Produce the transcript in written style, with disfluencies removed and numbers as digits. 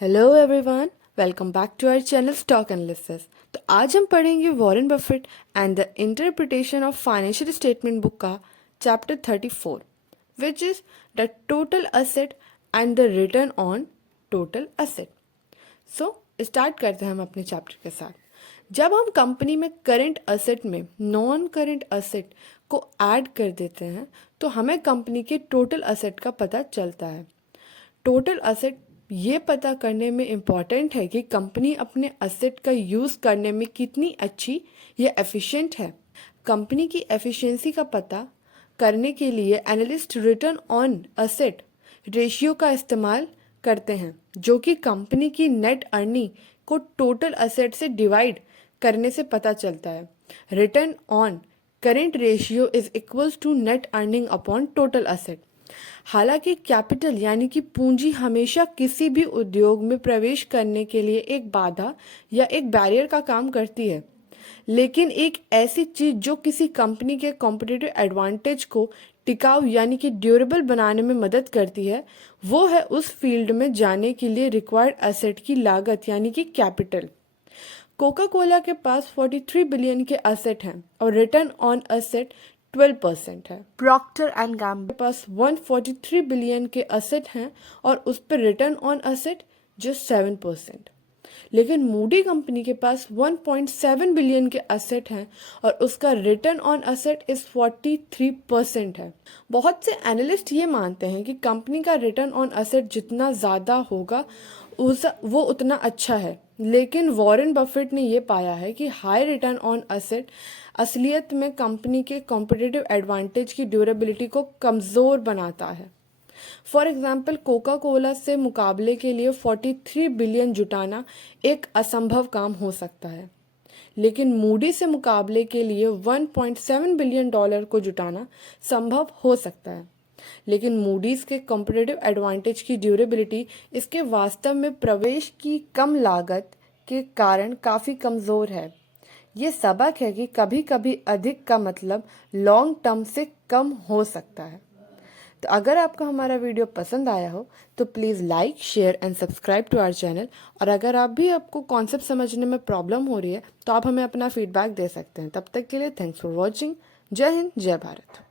Hello everyone, welcome back to our channel stock analysis. तो आज हम पढ़ेंगे Warren Buffett and the interpretation of financial statement book का chapter 34 which is the total asset and the return on total asset. So start करते हैं हम अपने chapter के साथ। जब हम कंपनी में करेंट असेट में नॉन करेंट असेट को ऐड कर देते हैं तो हमें कंपनी के टोटल असेट का पता चलता है। टोटल असेट ये पता करने में इम्पॉर्टेंट है कि कंपनी अपने असेट का यूज़ करने में कितनी अच्छी या एफिशिएंट है। कंपनी की एफिशिएंसी का पता करने के लिए analyst return on asset ratio का इस्तेमाल करते हैं, जो कि कंपनी की नेट अर्निंग को टोटल असेट से डिवाइड करने से पता चलता है। Return on current ratio is equals to net earning upon total asset. हालांकि कैपिटल यानी कि पूंजी हमेशा किसी भी उद्योग में प्रवेश करने के लिए एक बाधा या एक बैरियर का काम करती है, लेकिन एक ऐसी चीज जो किसी कंपनी के कॉम्पिटिटिव एडवांटेज को टिकाऊ यानी कि ड्यूरेबल बनाने में मदद करती है, वो है उस फील्ड में जाने के लिए रिक्वायर्ड एसेट की लागत यानी कि कैपिटल। कोका कोला के पास 43 बिलियन के असेट हैं और रिटर्न ऑन असेट 12% है। प्रॉक्टर एंड गैम्बल के पास 143 बिलियन के असेट हैं और उस पर रिटर्न ऑन असेट जस्ट 7%। लेकिन मूडी कंपनी के पास 1.7 बिलियन के असेट हैं और उसका रिटर्न ऑन असेट इज 43% है। बहुत से एनालिस्ट ये मानते हैं कि कंपनी का रिटर्न ऑन असेट जितना ज़्यादा होगा वो उतना अच्छा है, लेकिन वॉरेन बफेट ने ये पाया है कि हाई रिटर्न ऑन असेट असलियत में कंपनी के कॉम्पिटिटिव एडवांटेज की ड्यूरेबिलिटी को कमज़ोर बनाता है। फॉर एग्जाम्पल, कोका कोला से मुकाबले के लिए 43 बिलियन जुटाना एक असंभव काम हो सकता है, लेकिन मूडी से मुकाबले के लिए 1.7 बिलियन डॉलर को जुटाना संभव हो सकता है। लेकिन मूडीज के कॉम्पिटिटिव एडवांटेज की ड्यूरेबिलिटी इसके वास्तव में प्रवेश की कम लागत के कारण काफ़ी कमज़ोर है। ये सबक है कि कभी कभी अधिक का मतलब लॉन्ग टर्म से कम हो सकता है। तो अगर आपको हमारा वीडियो पसंद आया हो तो please like, share and subscribe to our channel. और अगर आपको कॉन्सेप्ट समझने में प्रॉब्लम हो रही है तो आप हमें अपना फीडबैक दे सकते हैं। तब तक के लिए थैंक्स फॉर वॉचिंग। जय हिंद, जय भारत।